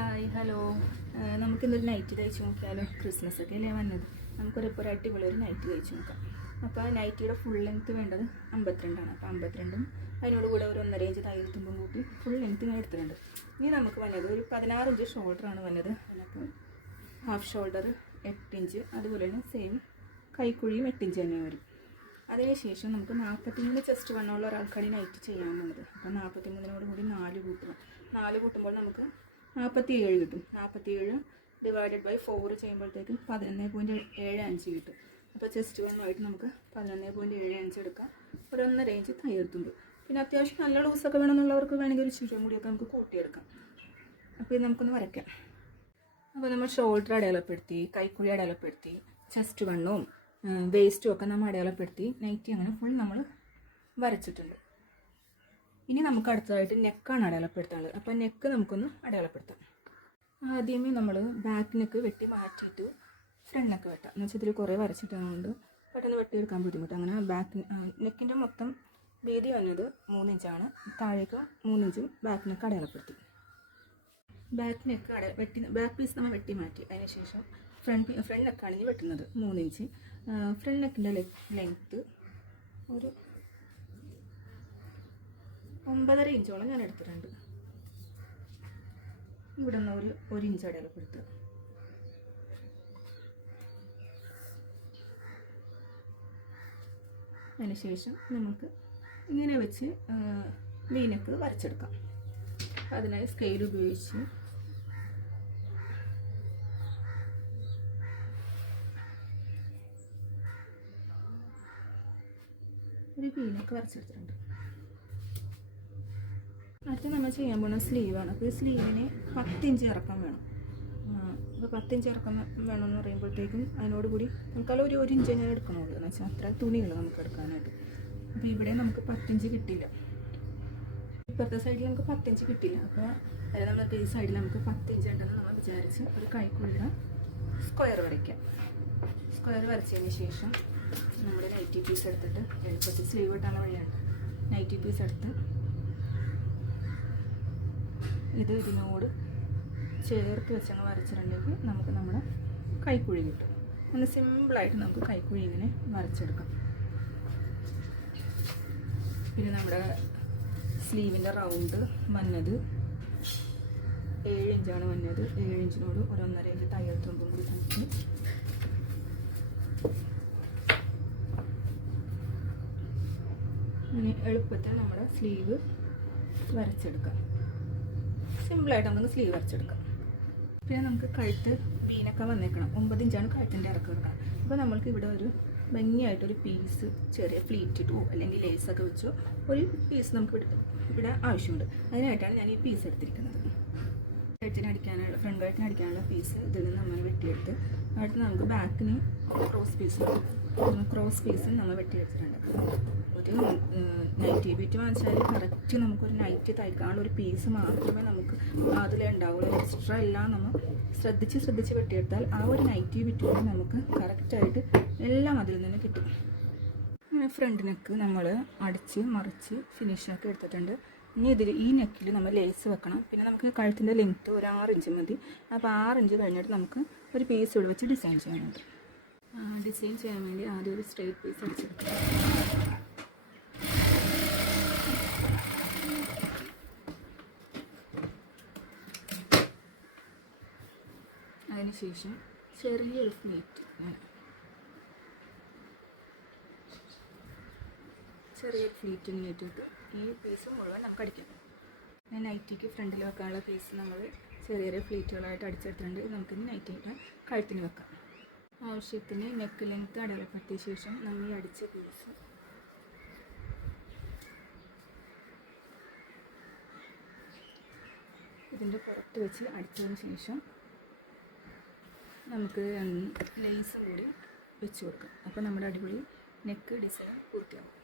Hi hello. നമുക്കിന്നൊരു night തയ്ച്ച് നോക്കിയാലോ? ക്രിസ്മസ് ഒക്കെ അല്ലേ വന്നത്, നമുക്കൊരു അടിപൊളി ഒരു നൈറ്റ് തയ്ച്ച് നോക്കാം. അപ്പോൾ ആ നൈറ്റിയുടെ ഫുൾ ലെങ്ത്ത് വേണ്ടത് 52 അപ്പോൾ 52 അതിനോട് കൂടെ ഒരു 1.5 ഇഞ്ച് തയ്യൽ തുമ്പും കൂട്ടി ഫുൾ ലെങ്ത്ത് ഞാൻ എടുത്തിട്ടുണ്ട്. ഇനി നമുക്ക് വന്നത് ഒരു 16 ഇഞ്ച് ഷോൾഡറാണ് വന്നത്. അപ്പോൾ ഹാഫ് ഷോൾഡർ 8 ഇഞ്ച്, അതുപോലെ തന്നെ സെയിം കൈക്കുഴിയും 8 ഇഞ്ച് തന്നെ വരും. അതിനുശേഷം നമുക്ക് 43 ചെസ്റ്റ് വണ്ണമുള്ള ഒരാൾക്കാണ് നൈറ്റ് ചെയ്യാവുന്നത്. അപ്പോൾ 43നോട് കൂടി 4 കൂട്ടുക. 4 കൂട്ടുമ്പോൾ നമുക്ക് 47 കിട്ടും. 47 ഡിവൈഡഡ് ബൈ 4 ചെയ്യുമ്പോഴത്തേക്കും 11.75 കിട്ടും. അപ്പോൾ ചെസ്റ്റ് വണ്ണുമായിട്ട് നമുക്ക് 11.75 എടുക്കാം. ഒരു 1.5 ഇഞ്ച് തയ്യൽത്തുണ്ട്. പിന്നെ അത്യാവശ്യം നല്ല ലൂസൊക്കെ വേണമെന്നുള്ളവർക്ക് വേണമെങ്കിൽ ഒരു ചുറ്റും കൂടിയൊക്കെ നമുക്ക് കൂട്ടിയെടുക്കാം. അപ്പോൾ ഇത് നമുക്കൊന്ന് വരയ്ക്കാം. അപ്പോൾ നമ്മൾ ഷോൾഡർ അടയാളപ്പെടുത്തി, കൈക്കുഴി അടയാളപ്പെടുത്തി, ചെസ്റ്റ് വണ്ണവും വേസ്റ്റും ഒക്കെ നമ്മൾ അടയാളപ്പെടുത്തി നൈറ്റി അങ്ങനെ ഫുൾ നമ്മൾ വരച്ചിട്ടുണ്ട്. ഇനി നമുക്ക് അടുത്തതായിട്ട് നെക്കാണ് അടയാളപ്പെടുത്താനുള്ളത്. അപ്പോൾ നെക്ക് നമുക്കൊന്ന് അടയാളപ്പെടുത്താം. ആദ്യമേ നമ്മൾ ബാക്ക് നെക്ക് വെട്ടി മാറ്റിയിട്ട് ഫ്രണ്ട് നെക്ക് വെട്ടാം. എന്ന് വെച്ചാൽ ഇതിൽ കുറേ വരച്ചിട്ടുകൊണ്ട് പെട്ടെന്ന് വെട്ടിയെടുക്കാൻ ബുദ്ധിമുട്ട്. അങ്ങനെ ബാക്ക് നെക്കിൻ്റെ മൊത്തം വീതി വന്നത് 3 ഇഞ്ചാണ്. താഴേക്ക് 3 ഇഞ്ചും ബാക്ക് നെക്ക് അടയാളപ്പെടുത്തി. ബാക്ക് നെക്ക് ബാക്ക് പീസ് നമ്മൾ വെട്ടി മാറ്റി. അതിനുശേഷം ഫ്രണ്ട് നെക്കാണ് ഇനി വെട്ടുന്നത് 3 ഇഞ്ച്. ഫ്രണ്ട് നെക്കിൻ്റെ ലെങ്ത്ത് ഒരു 9.5 ഇഞ്ചോളം ഞാൻ എടുത്തിട്ടുണ്ട്. ഇവിടെ നിന്ന് ഒരു ഇഞ്ച് അടയാളപ്പെടുത്തുക. അതിനുശേഷം നമുക്ക് ഇങ്ങനെ വെച്ച് വീനക്ക് വരച്ചെടുക്കാം. അതിനായി സ്കെയിൽ ഉപയോഗിച്ച് ഒരു വീനക്ക് വരച്ചെടുത്തിട്ടുണ്ട്. അടുത്ത നമ്മൾ ചെയ്യാൻ പോകുന്ന സ്ലീവാണ്. അപ്പോൾ ഈ സ്ലീവിന് 10 ഇഞ്ച് ഇറക്കം വേണം. അപ്പോൾ 10 ഇഞ്ച് ഇറക്കം വേണമെന്ന് പറയുമ്പോഴത്തേക്കും അതിനോടുകൂടി നമുക്കല്ല ഒരു ഇഞ്ച് ഞാൻ എടുക്കണുള്ളൂ. എന്ന് വെച്ചാൽ അത്ര തുണികൾ നമുക്ക് എടുക്കാനായിട്ട്. അപ്പോൾ ഇവിടെ നമുക്ക് 10 ഇഞ്ച് കിട്ടില്ല. ഇപ്പുറത്തെ സൈഡിൽ നമുക്ക് 10 ഇഞ്ച് കിട്ടില്ല. അപ്പോൾ അതായത് നമ്മൾ ഈ സൈഡിൽ നമുക്ക് 10 ഇഞ്ച് ഉണ്ടെന്ന് നമ്മൾ വിചാരിച്ച് ഒരു കൈക്കുള്ള സ്ക്വയർ വരയ്ക്കാം. സ്ക്വയർ വരച്ചതിന് ശേഷം നമ്മുടെ നൈറ്റി പീസ് എടുത്തിട്ട് എളുപ്പത്തിൽ സ്ലീവ് ഇട്ടാനുള്ള വഴിയാണ്. നൈറ്റി പീസ് എടുത്ത് ഇതിനോട് ചേർത്ത് വെച്ചങ്ങ് വരച്ചിട്ടുണ്ടെങ്കിൽ നമുക്ക് നമ്മുടെ കൈക്കുഴി കിട്ടും. അങ്ങനെ സിമ്പിളായിട്ട് നമുക്ക് കൈക്കുഴി ഇങ്ങനെ വരച്ചെടുക്കാം. പിന്നെ നമ്മുടെ സ്ലീവിൻ്റെ റൗണ്ട് വന്നത് 7 ഇഞ്ചാണ് വന്നത്. 7 ഇഞ്ചിനോട് ഒരു 1.5 ഇഞ്ച് തയ്യൽ തുമ്പും കൂടി തന്നിട്ട് ഇനി എളുപ്പത്തിൽ നമ്മുടെ സ്ലീവ് വരച്ചെടുക്കാം. സിമ്പിളായിട്ട് നമുക്ക് സ്ലീവ് വരച്ചെടുക്കാം. പിന്നെ നമുക്ക് കഴുത്ത് വീനൊക്കെ വന്നേക്കണം. 9 ഇഞ്ചാണ് കഴുത്തിൻ്റെ ഇറക്കം എടുക്കാം. അപ്പോൾ നമ്മൾക്ക് ഇവിടെ ഒരു ഭംഗിയായിട്ടൊരു പീസ് ചെറിയ പ്ലീറ്റ് ഇട്ടോ അല്ലെങ്കിൽ ലേസൊക്കെ വെച്ചോ ഒരു പീസ് നമുക്ക് ഇവിടെ ആവശ്യമുണ്ട്. അതിനായിട്ടാണ് ഞാൻ ഈ പീസ് എടുത്തിരിക്കുന്നത്. ഫ്രണ്ട് കഴുത്തിന് അടിക്കാനുള്ള പീസ് ഇതിൽ നിന്ന് നമ്മൾ വെട്ടിയെടുത്ത് അടുത്ത് നമുക്ക് ബാക്കിന് ക്രോസ് പീസും നമ്മൾ വെട്ടിയെടുത്തിട്ടുണ്ട്. ഒരു നൈറ്റി ബീറ്റ് വാങ്ങിച്ചാൽ കറക്റ്റ് നമുക്കൊരു നൈറ്റ് തയ്ക്കാനുള്ള ഒരു പീസ് മാത്രമേ നമുക്ക് അതിലേ ഉണ്ടാവുള്ളൂ. എക്സ്ട്രാ എല്ലാം നമ്മൾ ശ്രദ്ധിച്ച് വെട്ടിയെടുത്താൽ ആ ഒരു നൈറ്റി ബിറ്റ് നമുക്ക് കറക്റ്റായിട്ട് എല്ലാം അതിൽ നിന്ന് കിട്ടും. അങ്ങനെ ഫ്രണ്ട് നെക്ക് നമ്മൾ അടിച്ച് മറിച്ച് ഫിനിഷൊക്കെ എടുത്തിട്ടുണ്ട്. ഇനി ഈ നെക്കിൽ നമ്മൾ ലേസ് വെക്കണം. പിന്നെ നമുക്ക് കഴുത്തിൻ്റെ ലെങ്ത്ത് ഒരു 6 ഇഞ്ച് മതി. അപ്പോൾ 6 ഇഞ്ച് കഴിഞ്ഞിട്ട് നമുക്ക് ഒരു പീസ് ഇവിടെ വെച്ച് ഡിസൈൻ ചെയ്യാനുണ്ട്. ഡിസൈൻ ചെയ്യാൻ വേണ്ടി ആദ്യം ഒരു സ്ട്രെയിറ്റ് പീസ് അടിച്ചെടുക്കാം. അതിനുശേഷം ചെറിയൊരു ഫ്ലീറ്റ് നീട്ടിയിട്ട് ഈ പീസ് മുഴുവൻ നമുക്ക് അടിക്കാം. ഞാൻ നൈറ്റിക്ക് ഫ്രണ്ടിൽ വെക്കാനുള്ള പീസ് നമ്മൾ ചെറിയ ഫ്ലീറ്റുകളായിട്ട് അടിച്ചെടുത്തിട്ടുണ്ട്. നമുക്കിനി നൈറ്റിൻ്റെ കഴുത്തിന് വെക്കാം. ആവശ്യത്തിന് നെക്ക് ലെങ്ത്ത് അടയാളപ്പെടുത്തിയ ശേഷം നമ്മൾ ഈ അടിച്ച പീസ് ഇതിൻ്റെ പുറത്ത് വെച്ച് അടിച്ചതിന് ശേഷം നമുക്ക് ലേസ് കൂടി വെച്ച് കൊടുക്കാം. അപ്പോൾ നമ്മുടെ അടിപൊളി നെക്ക് ഡിസൈൻ പൂർത്തിയാകും.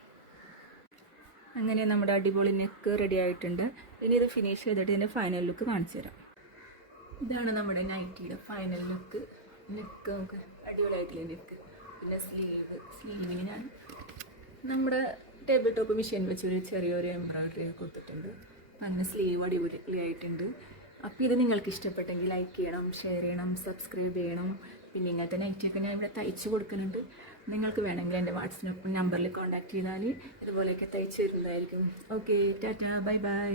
അങ്ങനെ നമ്മുടെ അടിപൊളി നെക്ക് റെഡി ആയിട്ടുണ്ട്. ഇനി ഇത് ഫിനിഷ് ചെയ്തിട്ട് ഇതിൻ്റെ ഫൈനൽ ലുക്ക് കാണിച്ചു തരാം. ഇതാണ് നമ്മുടെ നൈറ്റിയുടെ ഫൈനൽ ലുക്ക്. നെക്ക് നമുക്ക് അടിപൊളിയായിട്ടില്ല നെക്ക്. പിന്നെ സ്ലീവിന് ഞാൻ നമ്മുടെ ടേബിൾ ടോപ്പ് മെഷീൻ വെച്ചൊരു ചെറിയൊരു എംബ്രോയിഡറി കൊടുത്തിട്ടുണ്ട്. അങ്ങനെ സ്ലീവ് അടിപൊളി ആയിട്ടുണ്ട്. അപ്പോൾ ഇത് നിങ്ങൾക്ക് ഇഷ്ടപ്പെട്ടെങ്കിൽ ലൈക്ക് ചെയ്യണം, ഷെയർ ചെയ്യണം, സബ്സ്ക്രൈബ് ചെയ്യണം. പിന്നെ ഇങ്ങനത്തെ നൈറ്റിയൊക്കെ ഞാൻ ഇവിടെ തയ്ച്ച് കൊടുക്കുന്നുണ്ട്. നിങ്ങൾക്ക് വേണമെങ്കിൽ എൻ്റെ വാട്സപ്പ് നമ്പറിൽ കോൺടാക്ട് ചെയ്താൽ ഇതുപോലെയൊക്കെ തയ്ച്ച് തരുന്നതായിരിക്കും. Okay, Tata, bye bye.